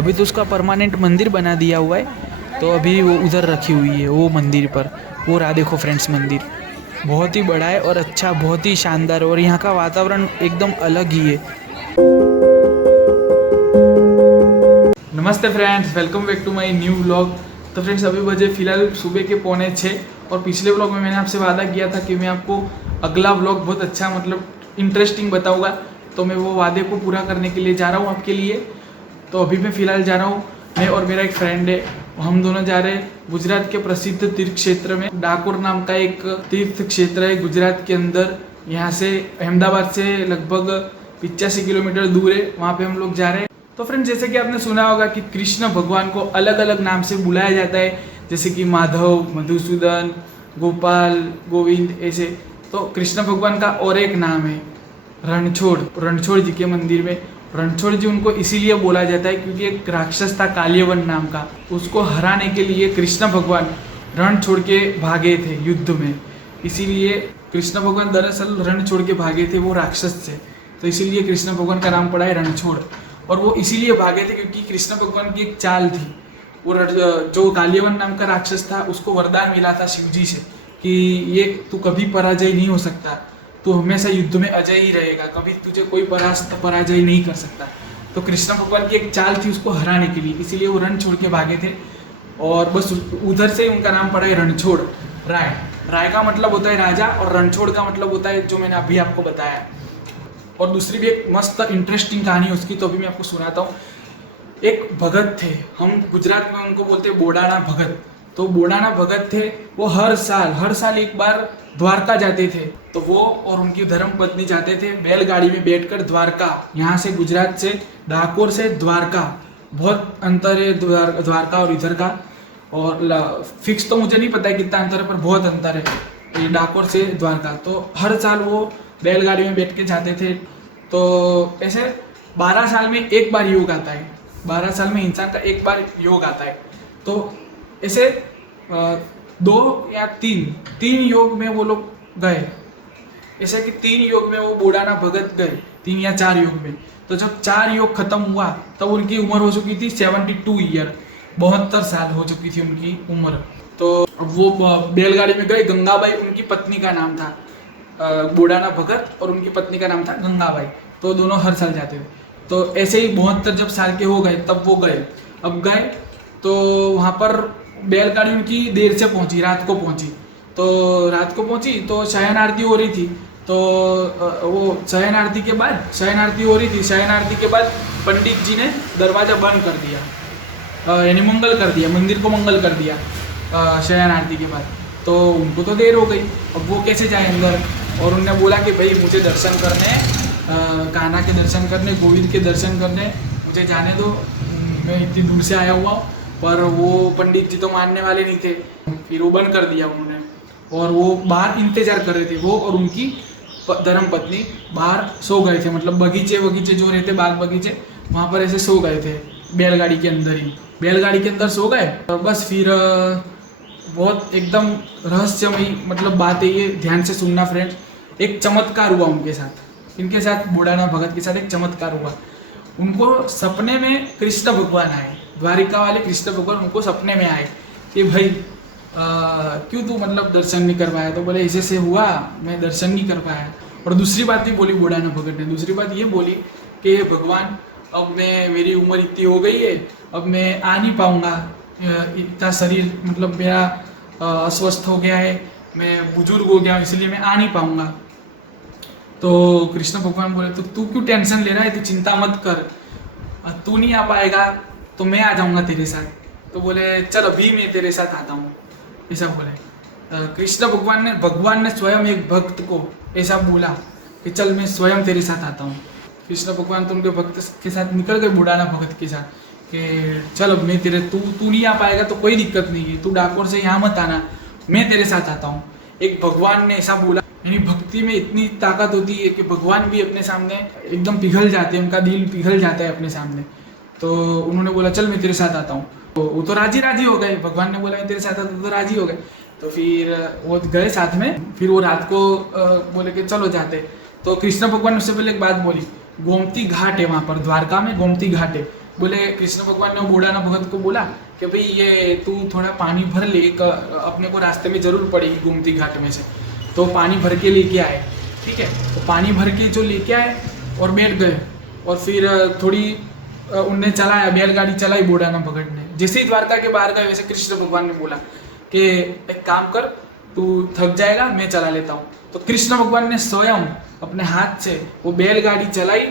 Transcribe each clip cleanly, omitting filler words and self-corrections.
अभी तो उसका परमानेंट मंदिर बना दिया हुआ है, तो अभी वो उधर रखी हुई है वो मंदिर पर। वो रहा देखो फ्रेंड्स मंदिर, बहुत ही बड़ा है और अच्छा, बहुत ही शानदार, और यहाँ का वातावरण एकदम अलग ही है। नमस्ते friends, welcome back to my new vlog. तो फ्रेंड्स अभी बजे फ़िलहाल सुबह के 5:45 और पिछले व्लॉग में मैंने आपसे वादा किया था कि मैं आपको अगला व्लॉग बहुत अच्छा मतलब इंटरेस्टिंग बताऊंगा, तो मैं वो वादे को पूरा करने के लिए जा रहा हूँ आपके लिए। तो अभी मैं फ़िलहाल जा रहा हूँ, मैं और मेरा एक फ्रेंड है, हम दोनों जा रहे हैं गुजरात के प्रसिद्ध तीर्थ क्षेत्र में। डाकोर नाम का एक तीर्थ क्षेत्र है गुजरात के अंदर, यहाँ से अहमदाबाद से लगभग 85 किलोमीटर दूर है, वहाँ पे हम लोग जा रहे हैं। तो फ्रेंड्स जैसे कि आपने सुना होगा कि कृष्ण भगवान को अलग अलग नाम से बुलाया जाता है, जैसे कि माधव, मधुसूदन, गोपाल, गोविंद, ऐसे। तो कृष्ण भगवान का और एक नाम है रणछोड़। रणछोड़ जी के मंदिर में रणछोड़ जी उनको इसीलिए बोला जाता है क्योंकि एक राक्षस था कालियवन नाम का, उसको हराने के लिए कृष्ण भगवान रण छोड़ के भागे थे युद्ध में। इसीलिए कृष्ण भगवान दरअसल रण छोड़ के भागे थे वो राक्षस से, तो इसीलिए कृष्ण भगवान का नाम पड़ा है रणछोड़। और वो इसीलिए भागे थे क्योंकि कृष्ण भगवान की एक चाल थी। वो जो कालियवन नाम का राक्षस था उसको वरदान मिला था शिव जी से कि ये तू कभी पराजय नहीं हो सकता, तू हमेशा युद्ध में अजय ही रहेगा, कभी तुझे कोई पराजय नहीं कर सकता। तो कृष्ण भगवान की एक चाल थी उसको हराने के लिए, इसीलिए वो रण छोड़ के भागे थे। और बस उधर से उनका नाम पड़ा है रणछोड़। राय राय का मतलब होता है राजा और रणछोड़ का मतलब होता है जो मैंने अभी आपको बताया। और दूसरी भी एक मस्त इंटरेस्टिंग कहानी है उसकी, तो अभी मैं आपको सुनाता हूँ। एक भगत थे, हम गुजरात में उनको बोलते हैं बोडाना भगत। तो बोडाना भगत थे, वो हर साल एक बार द्वारका जाते थे। तो वो और उनकी धर्म पत्नी जाते थे बैलगाड़ी में बैठकर द्वारका। यहाँ से गुजरात से डाकोर से द्वारका बहुत अंतर है, द्वारका और इधर का। और फिक्स तो मुझे नहीं पता है कितना अंतर है, पर बहुत अंतर है ये डाकोर से द्वारका। तो हर साल वो बैलगाड़ी में बैठ के जाते थे। तो ऐसे 12 साल में एक बार योग आता है, 12 साल में इंसान का एक बार योग आता है। तो ऐसे 2 या 3 योग में वो लोग गए, ऐसे कि 3 योग में वो बोडाना भगत गए, 3 या 4 योग में। तो जब 4 योग खत्म हुआ तब उनकी उम्र हो चुकी थी 72 ईयर, 72 साल हो चुकी थी उनकी उम्र। तो वो बैलगाड़ी में गए, गंगाबाई उनकी पत्नी का नाम था, बोडाना भगत और उनकी पत्नी का नाम था गंगाबाई। तो दोनों हर साल जाते थे। तो ऐसे ही 72 जब साल के हो गए तब वो गए। अब गए तो वहाँ पर बैलगाड़ी उनकी देर से पहुंची, रात को पहुंची। तो रात को पहुंची तो शयन आरती हो रही थी। तो वो शयन आरती के बाद शयन आरती हो रही थी, शयन आरती के बाद पंडित जी ने दरवाज़ा बंद कर दिया, यानी मंगल कर दिया, मंदिर को मंगल कर दिया शयन आरती के बाद। तो उनको तो देर हो गई, अब वो कैसे जाए अंदर। और उन्होंने बोला कि भाई मुझे दर्शन करने, कान्हा के दर्शन करने, गोविंद के दर्शन करने, मुझे जाने दो, मैं इतनी दूर से आया हुआ हूँ। पर वो पंडित जी तो मानने वाले नहीं थे, फिर वो बंद कर दिया उन्होंने। और वो बाहर इंतजार कर रहे थे, वो और उनकी धर्म पत्नी बाहर सो गए थे, मतलब बगीचे जो रहते बाग बगीचे, वहाँ पर ऐसे सो गए थे बैलगाड़ी के अंदर ही, बैलगाड़ी के अंदर सो गए। और बस फिर बहुत एकदम रहस्यमयी मतलब बात है ये, ध्यान से सुनना फ्रेंड्स। एक चमत्कार हुआ उनके साथ, इनके साथ बोडाना भगत के साथ एक चमत्कार हुआ। उनको सपने में कृष्ण भगवान आए, द्वारिका वाले कृष्ण भगवान उनको सपने में आए कि भाई क्यों तू मतलब दर्शन नहीं कर पाया। तो बोले ऐसे से हुआ, मैं दर्शन नहीं कर पाया। और दूसरी बात भी बोली बोडाना भगत ने, दूसरी बात ये बोली कि भगवान अब मेरी उम्र इतनी हो गई है, अब मैं आ नहीं पाऊँगा, इतना शरीर मतलब मेरा अस्वस्थ हो गया है, मैं बुजुर्ग हो गया हूँ, इसलिए मैं आ नहीं पाऊँगा। तो कृष्ण भगवान बोले तो तू क्यों टेंशन ले रहा है, तू चिंता मत कर, तू नहीं आ पाएगा तो मैं आ जाऊँगा तेरे साथ। तो बोले चल अभी मैं तेरे साथ आता हूँ, ऐसा बोले। कृष्ण भगवान ने स्वयं एक भक्त को ऐसा बोला कि चल मैं स्वयं तेरे साथ आता हूँ। कृष्ण भगवान तो उनके भक्त के साथ निकल गए, बोडाना भगत के साथ, कि चल अब मैं तेरे तू नहीं आ पाएगा तो कोई दिक्कत नहीं है, तू डाकोर से यहाँ मत आना, मैं तेरे साथ आता हूँ। एक भगवान ने ऐसा बोला, यानी भक्ति में इतनी ताकत होती है कि भगवान भी अपने सामने एकदम पिघल जाते हैं, उनका दिल पिघल जाता है अपने सामने। तो उन्होंने बोला चल मैं तेरे साथ आता हूँ। तो वो तो राजी हो गए, भगवान ने बोला मैं तेरे साथ आता हूँ तो राजी हो गए। तो फिर वो गए साथ में, फिर वो रात को बोले कि चलो जाते। तो कृष्ण भगवान ने उससे पहले एक बात बोली, गोमती घाट है वहाँ पर, द्वारका में गोमती घाट है, बोले कृष्ण भगवान ने बूढ़ाना भगत को बोला कि भाई ये तू थोड़ा पानी भर ले, अपने को रास्ते में ज़रूर पड़ेगी गोमती घाट में से, तो पानी भर के लेके आए। ठीक है, तो पानी भर के जो लेके आए और बैठ गए, और फिर थोड़ी उनने चलाया, बैलगाड़ी चलाई बूढ़ाना भगत ने। जैसे ही द्वारका के बाहर गए वैसे कृष्ण भगवान ने बोला कि एक काम कर, तू थक जाएगा, मैं चला लेता हूँ। तो कृष्ण भगवान ने स्वयं अपने हाथ से वो बैलगाड़ी चलाई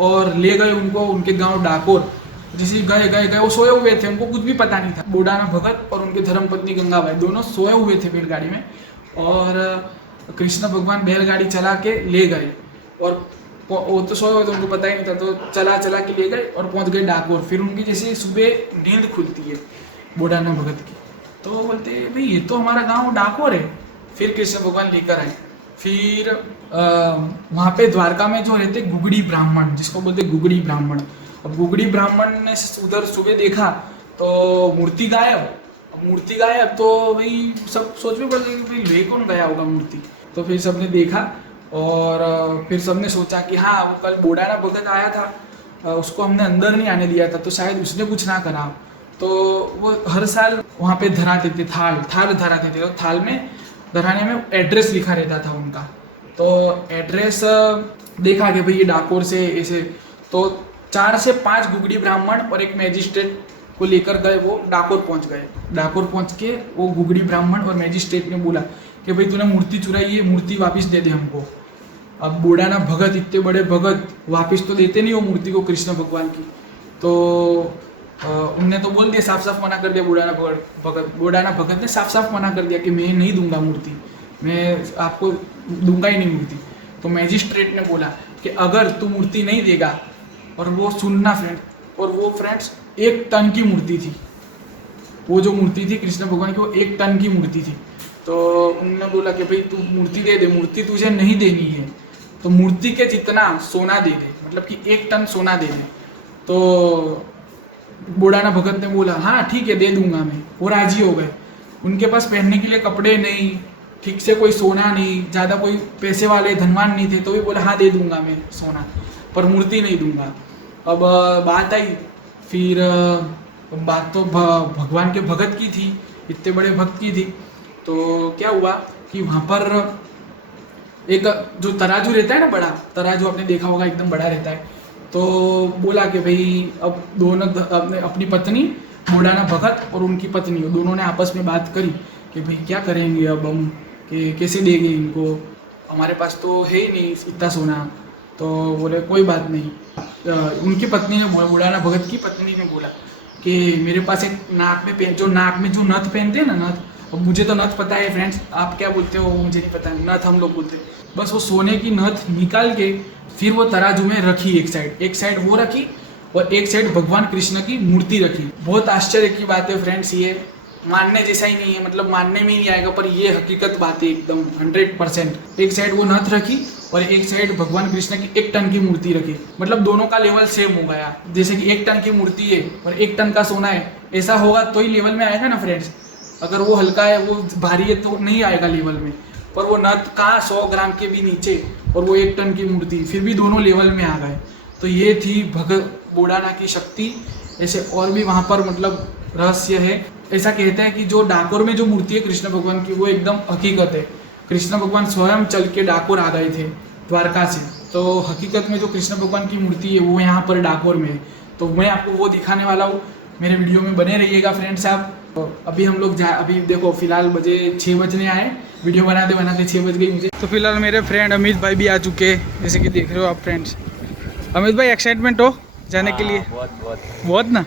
और ले गए उनको उनके गांव डाकोर। जैसे गए गए गए वो सोए हुए थे, उनको कुछ भी पता नहीं था। बूढ़ाना भगत और उनके धर्मपत्नी गंगाबाई दोनों सोए हुए थे बैलगाड़ी में, और कृष्ण भगवान बैलगाड़ी चला के ले गए। और वो तो सोए हुए थे, उनको पता ही नहीं था, तो चला चला के ले गए और पहुंच गए डाकोर। फिर उनकी जैसे सुबह नींद खुलती है बूढ़ाना भगत की, तो वो बोलते भाई ये तो हमारा गांव डाकोर है। फिर कृष्ण भगवान लेकर आए। फिर वहाँ पे द्वारका में जो रहते गुगड़ी ब्राह्मण, जिसको बोलते गुगड़ी ब्राह्मण, अब गुगड़ी ब्राह्मण ने उधर सुबह देखा तो मूर्ति गायब। अब मूर्ति गायब तो भाई सब सोच में पड़ गए कि भाई ले कौन गया होगा मूर्ति। तो फिर सबने देखा और फिर सबने सोचा कि हाँ वो कल बूढ़ाना भगत आया था, उसको हमने अंदर नहीं आने दिया था, तो शायद उसने कुछ ना करा। तो वो हर साल वहाँ पे धराते थे, थाल धराते थे, तो थाल में धराने में एड्रेस लिखा रहता था उनका। तो एड्रेस देखा कि भाई ये डाकोर से ऐसे, तो 4 से 5 गुगड़ी ब्राह्मण और एक मैजिस्ट्रेट को लेकर गए, वो डाकोर पहुंच गए। डाकोर पहुंच के वो गुगड़ी ब्राह्मण और मैजिस्ट्रेट ने बोला कि भाई तूने मूर्ति चुराई है, मूर्ति वापस दे दे हमको। अब बूढ़ाना भगत, इतने बड़े भगत, वापस तो देते नहीं वो मूर्ति को कृष्ण भगवान की। तो उनने तो बोल दिया, साफ साफ मना कर दिया बूढ़ाना भगत ने साफ साफ मना कर दिया कि मैं नहीं दूंगा मूर्ति, मैं आपको दूंगा ही नहीं मूर्ति। तो मैजिस्ट्रेट ने बोला कि अगर तू मूर्ति नहीं देगा, और वो सुनना फ्रेंड, और वो फ्रेंड्स 1 टन की मूर्ति थी, वो जो मूर्ति थी कृष्ण भगवान की वो 1 टन की मूर्ति थी। तो उन्होंने बोला कि भाई तू मूर्ति दे दे, मूर्ति तुझे नहीं देनी है तो मूर्ति के जितना सोना दे दे, मतलब कि 1 टन सोना दे दे। तो बूढ़ाना भगत ने बोला हाँ ठीक है दे दूंगा मैं। वो राजी हो गए। उनके पास पहनने के लिए कपड़े नहीं, ठीक से कोई सोना नहीं, ज़्यादा कोई पैसे वाले धनवान नहीं थे, तो भी बोला हाँ दे दूंगा मैं सोना, पर मूर्ति नहीं दूंगा। अब बात आई, फिर बात तो भगवान के भगत की थी, इतने बड़े भक्त की थी। तो क्या हुआ कि वहाँ पर एक जो तराजू रहता है ना, बड़ा तराजू आपने देखा होगा, एकदम बड़ा रहता है। तो बोला कि भाई अब दोनों अपनी पत्नी बूढ़ाना भगत और उनकी पत्नी दोनों ने आपस में बात करी कि भाई क्या करेंगे अब हम, कि कैसे देंगे इनको, हमारे पास तो है ही नहीं इतना सोना। तो बोले कोई बात नहीं। उनकी पत्नी ने, बूढ़ाना भगत की पत्नी ने बोला कि मेरे पास एक नाक में जो नथ पहनते हैं ना, नथ, अब मुझे तो नथ पता है फ्रेंड्स, आप क्या बोलते हो मुझे नहीं पता, नथ हम लोग बोलते हैं। बस वो सोने की नथ निकाल के फिर वो तराजू में रखी, एक साइड वो रखी और एक साइड भगवान कृष्ण की मूर्ति रखी। बहुत आश्चर्य की बात है फ्रेंड्स, ये मानने जैसा ही नहीं है, मतलब मानने में ही नहीं आएगा, पर ये हकीकत बात है एकदम 100%। एक साइड वो नथ रखी और एक साइड भगवान कृष्ण की 1 टन की मूर्ति रखी, मतलब दोनों का लेवल सेम हो गया। जैसे कि 1 टन की मूर्ति है और 1 टन का सोना है, ऐसा होगा तो ही लेवल में आएगा ना फ्रेंड्स। अगर वो हल्का है, वो भारी है तो नहीं आएगा लेवल में। पर वो नथ कहाँ 100 ग्राम के भी नीचे और वो 1 टन की मूर्ति, फिर भी दोनों लेवल में आ गए। तो ये थी भगत बूढ़ाना की शक्ति। ऐसे और भी वहाँ पर मतलब रहस्य है। ऐसा कहते हैं कि जो डाकोर में जो मूर्ति है कृष्ण भगवान की, वो एकदम हकीकत है। कृष्ण भगवान स्वयं चल के डाकोर आ गए थे द्वारका से, तो हकीकत में जो कृष्ण भगवान की मूर्ति है वो यहाँ पर डाकोर में है। तो मैं आपको वो दिखाने वाला हूँ, मेरे वीडियो में बने रहिएगा फ्रेंड्स आप। तो अभी हम लोग अभी देखो फिलहाल बजे 6 बजने आए, वीडियो बनाते 6 बज गई मुझे। तो फिलहाल मेरे फ्रेंड अमित भाई भी आ चुके हैं, जैसे कि देख रहे हो आप फ्रेंड्स। अमित भाई एक्साइटमेंट हो जाने के लिए? बहुत ना।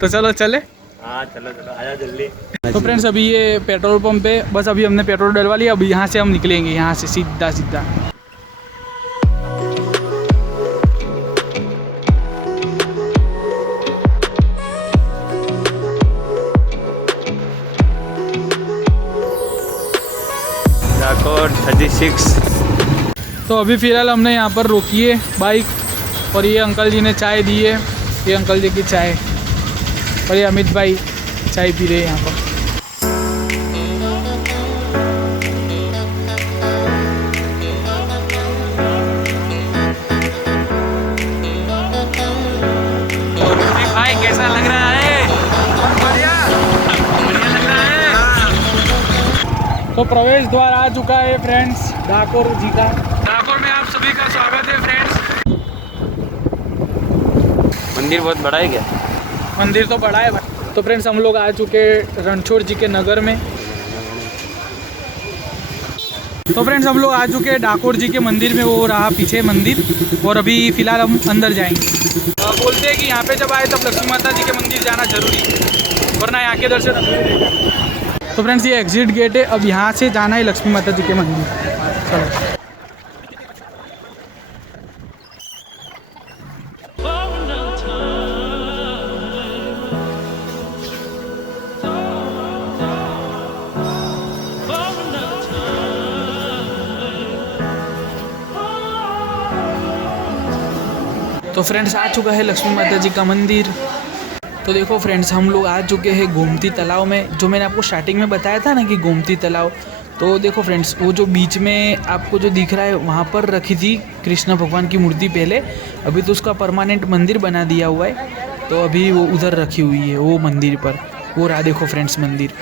तो चलो चले। हाँ चलो आजा जल्दी। तो फ्रेंड्स अभी ये पेट्रोल पंप पे, बस अभी हमने पेट्रोल डलवा लिया, अभी यहाँ से हम निकलेंगे, यहाँ से सीधा। डाकोर 36। तो अभी फ़िलहाल हमने यहाँ पर रोकी है बाइक, और ये अंकल जी ने चाय दी है, ये अंकल जी की चाय, और ये अमित भाई चाय पी रहे हैं यहाँ पर। कैसा लग रहा है? बढ़िया लग रहा है। तो प्रवेश द्वार आ चुका है फ्रेंड्स डाकोर जी का। डाकोर में आप सभी का स्वागत है फ्रेंड्स। मंदिर बहुत बड़ा है क्या? मंदिर तो बड़ा है भाई। तो फ्रेंड्स हम लोग आ चुके रणछोड़ जी के नगर में। तो फ्रेंड्स हम लोग आ चुके हैं डाकोर जी के मंदिर में, वो रहा पीछे मंदिर, और अभी फ़िलहाल हम अंदर जाएंगे। बोलते हैं कि यहाँ पे जब आए तब लक्ष्मी माता जी के मंदिर जाना जरूरी है, वरना यहाँ के दर्शन अधूरे रह जाते। तो फ्रेंड्स ये एग्जिट गेट है, अब यहाँ से जाना है लक्ष्मी माता जी के मंदिर। चलो। तो फ्रेंड्स आ चुका है लक्ष्मी माता जी का मंदिर। तो देखो फ्रेंड्स हम लोग आ चुके हैं गोमती तालाब में, जो मैंने आपको स्टार्टिंग में बताया था ना कि गोमती तालाब। तो देखो फ्रेंड्स वो जो बीच में आपको जो दिख रहा है वहाँ पर रखी थी कृष्ण भगवान की मूर्ति पहले, अभी तो उसका परमानेंट मंदिर बना दिया हुआ है, तो अभी वो उधर रखी हुई है वो मंदिर पर। वो रहा देखो फ्रेंड्स मंदिर,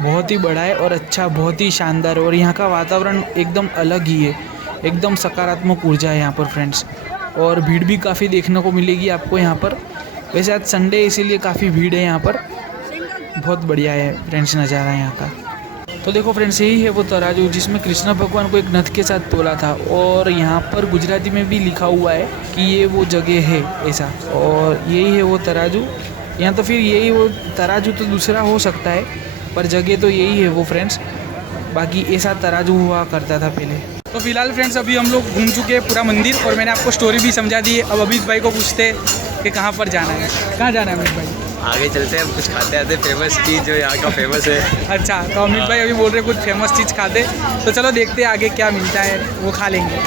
बहुत ही बड़ा है और अच्छा, बहुत ही शानदार है, और यहाँ का वातावरण एकदम अलग ही है, एकदम सकारात्मक ऊर्जा है यहाँ पर फ्रेंड्स। और भीड़ भी काफ़ी देखने को मिलेगी आपको यहाँ पर। वैसे आज संडे है इसीलिए काफ़ी भीड़ है यहाँ पर। बहुत बढ़िया है फ्रेंड्स नज़ारा यहाँ का। तो देखो फ्रेंड्स यही है वो तराजू जिसमें कृष्ण भगवान को एक नथ के साथ तोला था, और यहाँ पर गुजराती में भी लिखा हुआ है कि ये वो जगह है ऐसा, और यही है वो तराजू। यहाँ तो फिर यही वो तराजू तो दूसरा हो सकता है, पर जगह तो यही है वो फ्रेंड्स। बाकी ऐसा तराजू हुआ करता था पहले। तो फिलहाल फ्रेंड्स अभी हम लोग घूम चुके हैं पूरा मंदिर, और मैंने आपको स्टोरी भी समझा दी है। अब अमित भाई को पूछते हैं कि कहाँ पर जाना है, कहाँ जाना है अमित भाई? आगे चलते हैं, कुछ खाते आते फेमस चीज़ जो यहाँ का फेमस है। अच्छा, तो अमित भाई अभी बोल रहे कुछ फेमस चीज़ खाते, तो चलो देखते हैं आगे क्या मिलता है, वो खा लेंगे।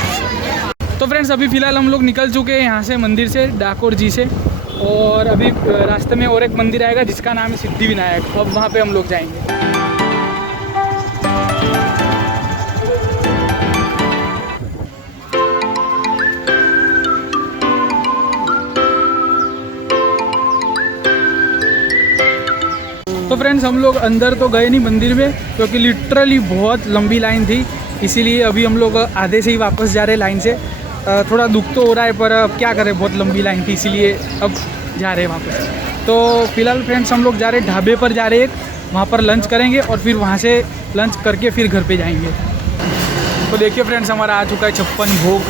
तो फ्रेंड्स अभी फ़िलहाल हम लोग निकल चुके हैं यहाँ से मंदिर से, डाकोर जी से, और अभी रास्ते में और एक मंदिर आएगा जिसका नाम है सिद्धि विनायक। अब वहाँ पर हम लोग जाएंगे। तो फ्रेंड्स हम लोग अंदर तो गए नहीं मंदिर में, क्योंकि लिटरली बहुत लंबी लाइन थी, इसीलिए अभी हम लोग आधे से ही वापस जा रहे हैं लाइन से। थोड़ा दुख तो हो रहा है, पर अब क्या करें, बहुत लंबी लाइन थी, इसीलिए अब जा रहे हैं वापस। तो फिलहाल फ्रेंड्स हम लोग जा रहे हैं ढाबे पर, जा रहे हैं वहाँ पर लंच करेंगे, और फिर वहाँ से लंच करके फिर घर पे जाएंगे। तो देखिए फ्रेंड्स हमारा आ चुका है 56 भोग।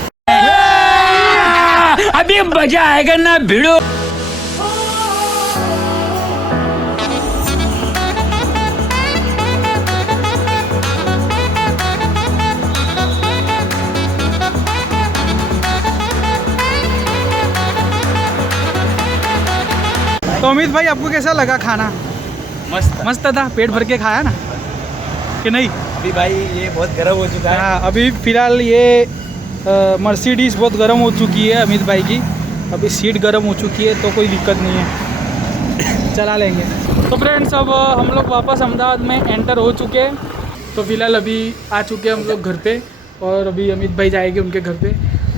अभी मजा आएगा ना भिड़ो। तो अमित भाई आपको कैसा लगा खाना? मस्त था, पेट भर के खाया ना कि नहीं? अभी भाई ये बहुत गर्म हो चुका है। हाँ अभी फ़िलहाल ये मर्सिडीज़ बहुत गर्म हो चुकी है अमित भाई की, अभी सीट गर्म हो चुकी है, तो कोई दिक्कत नहीं है, चला लेंगे। तो फ्रेंड्स अब हम लोग वापस अहमदाबाद में एंटर हो चुके हैं। तो फिलहाल अभी आ चुके हैं हम लोग घर पे, और अभी अमित भाई जाएंगे उनके घर पे,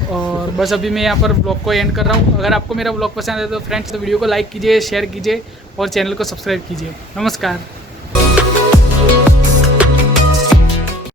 और बस अभी मैं यहाँ पर ब्लॉग को एंड कर रहा हूँ। अगर आपको मेरा ब्लॉग पसंद है तो फ्रेंड्स तो वीडियो को लाइक कीजिए, शेयर कीजिए, और चैनल को सब्सक्राइब कीजिए। नमस्कार।